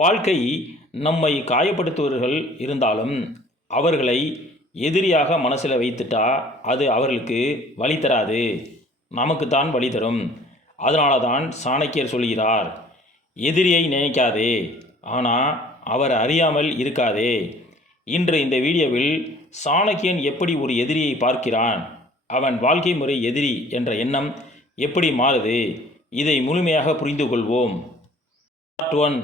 வாழ்க்கை நம்மை காயப்படுத்துவர்கள் இருந்தாலும் அவர்களை எதிரியாக மனசில் வைத்துட்டா அது அவர்களுக்கு வழி தராது. நமக்கு தான் வழி தரும். அதனால தான் சாணக்கியர் சொல்கிறார் எதிரியை நினைக்காதே ஆனால் அவர் அறியாமல் இருக்காதே. இன்று இந்த வீடியோவில் சாணக்கியன் எப்படி ஒரு எதிரியை பார்க்கிறான் அவன் வாழ்க்கை முறை எதிரி என்ற எண்ணம் எப்படி மாறுது இதை முழுமையாக புரிந்து கொள்வோம் பார்ட் ஒன்.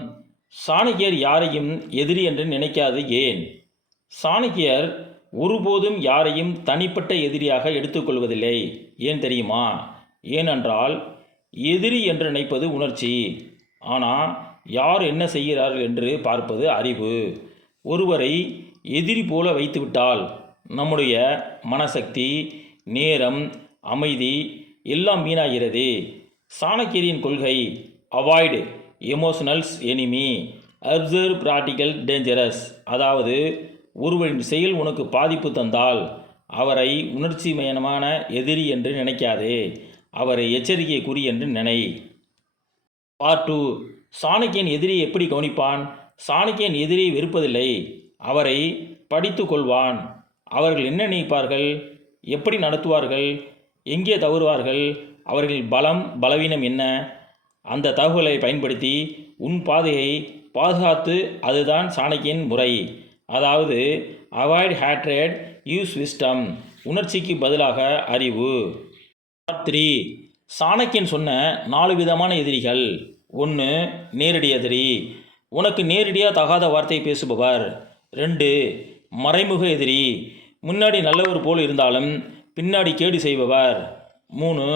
சாணக்கியர் யாரையும் எதிரி என்று நினைக்காது ஏன்? சாணக்கியர் ஒருபோதும் யாரையும் தனிப்பட்ட எதிரியாக எடுத்துக்கொள்வதில்லை. ஏன் தெரியுமா? ஏனென்றால் எதிரி என்று நினைப்பது உணர்ச்சி. ஆனால் யார் என்ன செய்கிறார்கள் என்று பார்ப்பது அறிவு. ஒருவரை எதிரி போல வைத்துவிட்டால் நம்முடைய மனசக்தி நேரம் அமைதி எல்லாம் வீணாகிறது. சாணக்கியரின் கொள்கை avoid emotionals enemy observe practical dangerous அதாவது ஒருவரின் செயல் உனக்கு பாதிப்பு தந்தால் அவரை உணர்ச்சிமயமான எதிரி என்று நினைக்காதே. அவரை எச்சரிக்கை குறி என்று நினை. பார்ட் டூ சாணக்கியன் எதிரியை எப்படி கவனிப்பான்? சாணக்கியன் எதிரியை வெறுப்பதில்லை. அவரை படித்து கொள்வான். அவர்கள் என்ன நினைப்பார்கள்? எப்படி நடத்துவார்கள்? எங்கே தவறுவார்கள்? அவர்கள் பலம் பலவீனம் என்ன? அந்த தகவலை பயன்படுத்தி உன் பாதையை பாதுகாத்து அதுதான் சாணக்கியின் முறை. அதாவது அவாய்ட் ஹேட்ரேட் யூஸ் விஸ்டம் உணர்ச்சிக்கு பதிலாக அறிவு. த்ரீ சாணக்கியன் சொன்ன நாலு விதமான எதிரிகள். ஒன்று நேரடி எதிரி. உனக்கு நேரடியாக தகாத வார்த்தை பேசுபவர். ரெண்டு மறைமுக எதிரி. முன்னாடி நல்லவர் போல் இருந்தாலும் பின்னாடி கேடு செய்பவர். மூணு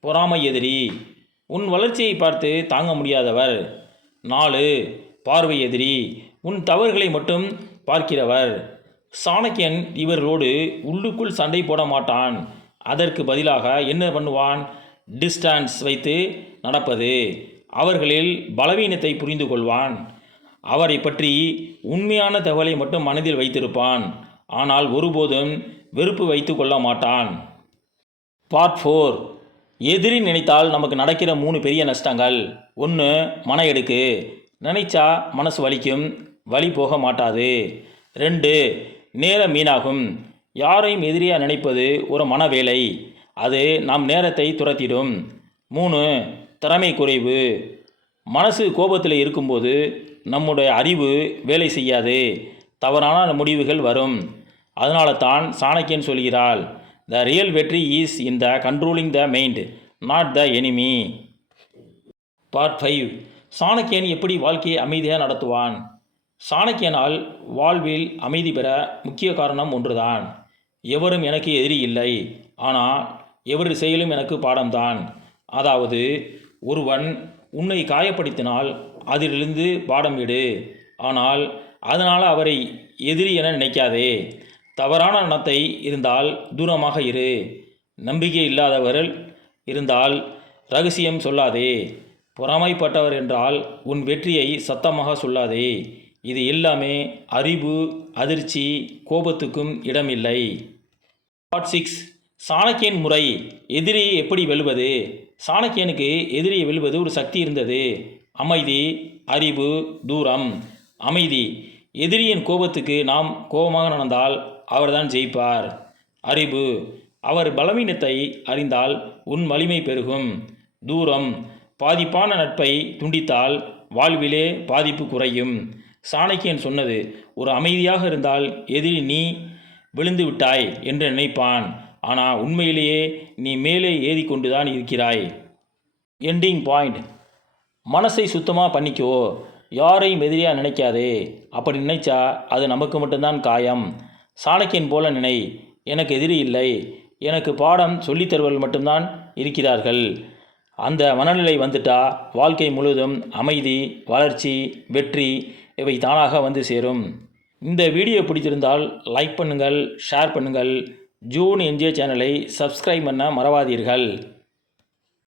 பொறாமை எதிரி. உன் வளர்ச்சியை பார்த்து தாங்க முடியாதவர். நாலு பார்வை எதிரி உன் தவறுகளை மட்டும் பார்க்கிறவர். சாணக்கியன் இவர்களோடு உள்ளுக்குள் சண்டை போட மாட்டான். அதற்கு பதிலாக என்ன பண்ணுவான்? டிஸ்டன்ஸ் வைத்து நடப்பது. அவர்களில் பலவீனத்தை புரிந்து கொள்வான். அவரை பற்றி உண்மையான தகவலை மட்டும் மனதில் வைத்திருப்பான். ஆனால் ஒருபோதும் வெறுப்பு வைத்து கொள்ள மாட்டான். Part four. எதிரி நினைத்தால் நமக்கு நடக்கிற மூணு பெரிய நஷ்டங்கள். ஒன்று மன எடுக்கு. நினைச்சா மனசு வலிக்கும் வலி போக மாட்டாது. ரெண்டு நேரம் மீனாகும் யாரையும் எதிரியாக நினைப்பது ஒரு மன வேலை. அது நம் நேரத்தை துரத்திடும். மூணு திறமை குறைவு. மனசு கோபத்தில் இருக்கும்போது நம்முடைய அறிவு வேலை செய்யாது. தவறான முடிவுகள் வரும். அதனால தான் சாணக்கியன் சொல்கிறாள் த ரியல் வெற்றி is in the controlling the mind not the enemy part five Chanakyan எப்படி வாழ்க்கையை அமைதியாக நடத்துவான்? சாணக்கியனால் வாழ்வில் அமைதி பெற முக்கிய காரணம் ஒன்றுதான். எவரும் எனக்கு எதிரி இல்லை. ஆனால் எவர் செயலும் எனக்கு பாடம்தான். அதாவது ஒருவன் உன்னை காயப்படுத்தினால் அதிலிருந்து பாடம் விடு. ஆனால் அதனால் அவரை எதிரி என நினைக்காதே. தவறான நடத்தை இருந்தால் தூரமாக இரு. நம்பிக்கை இல்லாதவர்கள் இருந்தால் ரகசியம் சொல்லாதே. பொறாமைப்பட்டவர் என்றால் உன் வெற்றியை சத்தமாக சொல்லாதே. இது எல்லாமே அறிவு அதிர்ச்சி கோபத்துக்கும் இடமில்லை. பார்ட் சிக்ஸ் சாணக்கியன் முறை. எதிரியை எப்படி வெல்வது? சாணக்கியனுக்கு எதிரியை வெல்வது ஒரு சக்தி இருந்தது. அமைதி அறிவு தூரம். அமைதி. எதிரியின் கோபத்துக்கு நாம் கோபமாக நடந்தால் அவர்தான் ஜெயிப்பார். அறிவு. அவர் பலவீனத்தை அறிந்தால் உன் வலிமை பெருகும். தூரம். பாதிப்பான நட்பை துண்டித்தால் வாழ்விலே பாதிப்பு குறையும். சாணக்கியன் சொன்னது ஒரு அமைதியாக இருந்தால் எதிரி நீ விழுந்து விட்டாய் என்று நினைப்பான். ஆனால் உண்மையிலேயே நீ மேலே ஏறி கொண்டுதான் இருக்கிறாய். எண்டிங் பாயிண்ட் மனசை சுத்தமாக பண்ணிக்கோ. யாரையும் எதிரியாக நினைக்காதே. அப்படி நினைச்சா அது நமக்கு மட்டும்தான் காயம். சாணக்கியன் போல நினை எனக்கு எதிரி இல்லை. எனக்கு பாடம் சொல்லித்தருவர்கள் மட்டும்தான் இருக்கிறார்கள். அந்த மனநிலை வந்துட்டா வாழ்க்கை முழுவதும் அமைதி வளர்ச்சி வெற்றி இவை தானாக வந்து சேரும். இந்த வீடியோ பிடித்திருந்தால் லைக் பண்ணுங்கள் ஷேர் பண்ணுங்கள். ஜூன் என்ஜே சேனலை சப்ஸ்கிரைப் பண்ண மறவாதீர்கள்.